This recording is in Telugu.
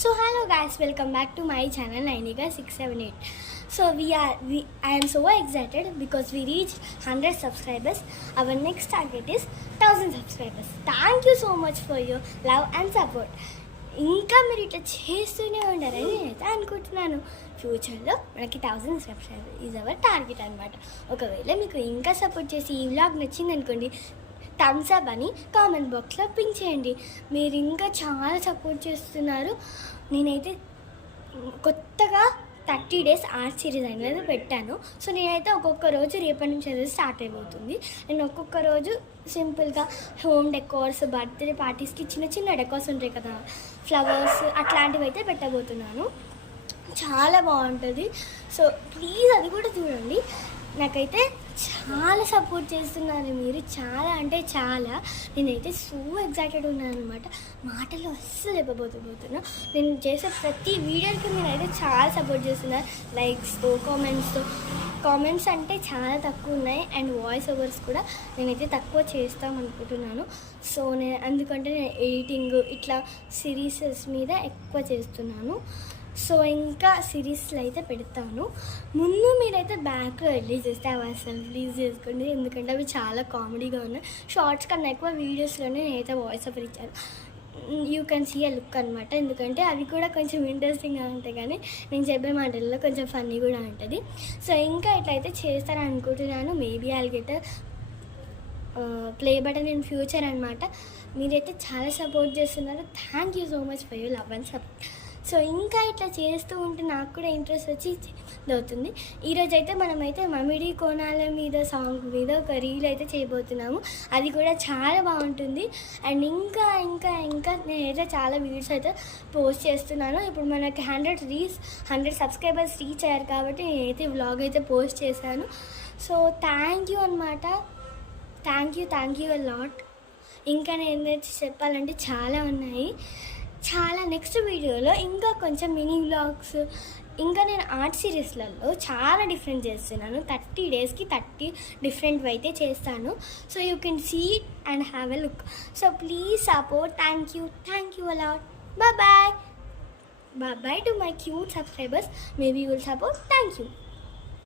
So hello guys, welcome back to my channel Ninika678. I am so excited because we reached 100 subscribers. Our next target is 1000 subscribers. Thank you so much for your love and support. ఇంకా మీరు ఇట్లా చేస్తూనే ఉండారని నేనైతే అనుకుంటున్నాను. ఫ్యూచర్లో మనకి 1000 సబ్స్క్రైబర్ ఈజ్ అవర్ టార్గెట్ అనమాట. ఒకవేళ మీకు ఇంకా సపోర్ట్ చేసి ఈ వ్లాగ్ నచ్చింది అనుకోండి, థమ్స్ అప్ అని కామెంట్ బాక్స్లో పిన్ చేయండి. మీరు ఇంకా చాలా సపోర్ట్ చేస్తున్నారు. నేనైతే కొత్తగా 30 days ఆర్ట్ సిరీస్ అనేది పెట్టాను. సో నేనైతే ఒక్కొక్క రోజు రేపటి నుంచి అనేది స్టార్ట్ అయిపోతుంది. నేను ఒక్కొక్క రోజు సింపుల్గా హోమ్ డెకోర్స్, బర్త్డే పార్టీస్కి చిన్న చిన్న డెకోర్స్ ఉంటాయి కదా, ఫ్లవర్స్ అట్లాంటివి అయితే పెట్టబోతున్నాను. చాలా బాగుంటుంది. సో ప్లీజ్ అది కూడా చూడండి. నాకైతే చాలా సపోర్ట్ చేస్తున్నారు మీరు, చాలా అంటే చాలా. నేనైతే సో ఎగ్జైటెడ్ ఉన్నాను అనమాట. మాటలు అస్సలు చెప్పబోతున్నా. నేను చేసే ప్రతి వీడియోకి మీరైతే చాలా సపోర్ట్ చేస్తున్నారు. లైక్స్తో, కామెంట్స్ అంటే చాలా తక్కువ ఉన్నాయి. అండ్ వాయిస్ ఓవర్స్ కూడా నేనైతే తక్కువ చేస్తామనుకుంటున్నాను. సో అందుకంటే నేను ఎడిటింగ్ ఇట్లా సిరీసెస్ మీద ఎక్కువ చేస్తున్నాను. సో ఇంకా సిరీస్లో అయితే పెడతాను. ముందు మీరైతే బ్యాక్లో రిలీజ్ చేస్తే అవి అసలు రిలీజ్ చేసుకోండి, ఎందుకంటే అవి చాలా కామెడీగా ఉన్నాయి. షార్ట్స్ కన్నా ఎక్కువ వీడియోస్లోనే నేనైతే వాయిస్ ఓవర్ ఇచ్చాను. You can see a look అనమాట, ఎందుకంటే అవి కూడా కొంచెం ఇంట్రెస్టింగ్గా ఉంటాయి, కానీ నేను చెప్పే మాటల్లో కొంచెం ఫన్నీ కూడా ఉంటుంది. సో ఇంకా ఇట్లయితే చేస్తారని అనుకుంటున్నాను. Maybe I'll get play button in future అనమాట. మీరైతే చాలా సపోర్ట్ చేస్తున్నారు. Thank you so much for your love and support. So ఇంకా ఇట్లా చేస్తూ ఉంటే నాకు కూడా ఇంట్రెస్ట్ వచ్చి అవుతుంది. ఈరోజు అయితే మనమైతే మమిడి కోణాల మీద సాంగ్ మీద ఒక రీల్ అయితే చేయబోతున్నాము. అది కూడా చాలా బాగుంటుంది. అండ్ ఇంకా ఇంకా ఇంకా నేనైతే చాలా వీడియోస్ అయితే పోస్ట్ చేస్తున్నాను. ఇప్పుడు మనకి 100 సబ్స్క్రైబర్స్ రీచ్ అయ్యారు కాబట్టి నేనైతే వ్లాగ్ అయితే పోస్ట్ చేశాను. సో థ్యాంక్ యూ అనమాట. Thank you a lot. ఇంకా నేను చెప్పాలంటే చాలా ఉన్నాయి. నెక్స్ట్ వీడియోలో ఇంకా కొంచెం మినీ వ్లాగ్స్, ఇంకా నేను ఆర్ట్ సిరీస్లలో చాలా డిఫరెంట్ చేస్తున్నాను. 30 daysకి 30 డిఫరెంట్ అయితే చేస్తాను. So you can see it and have a look. So please support. Thank you a lot. Bye bye to my cute subscribers. Maybe you will support. Thank you.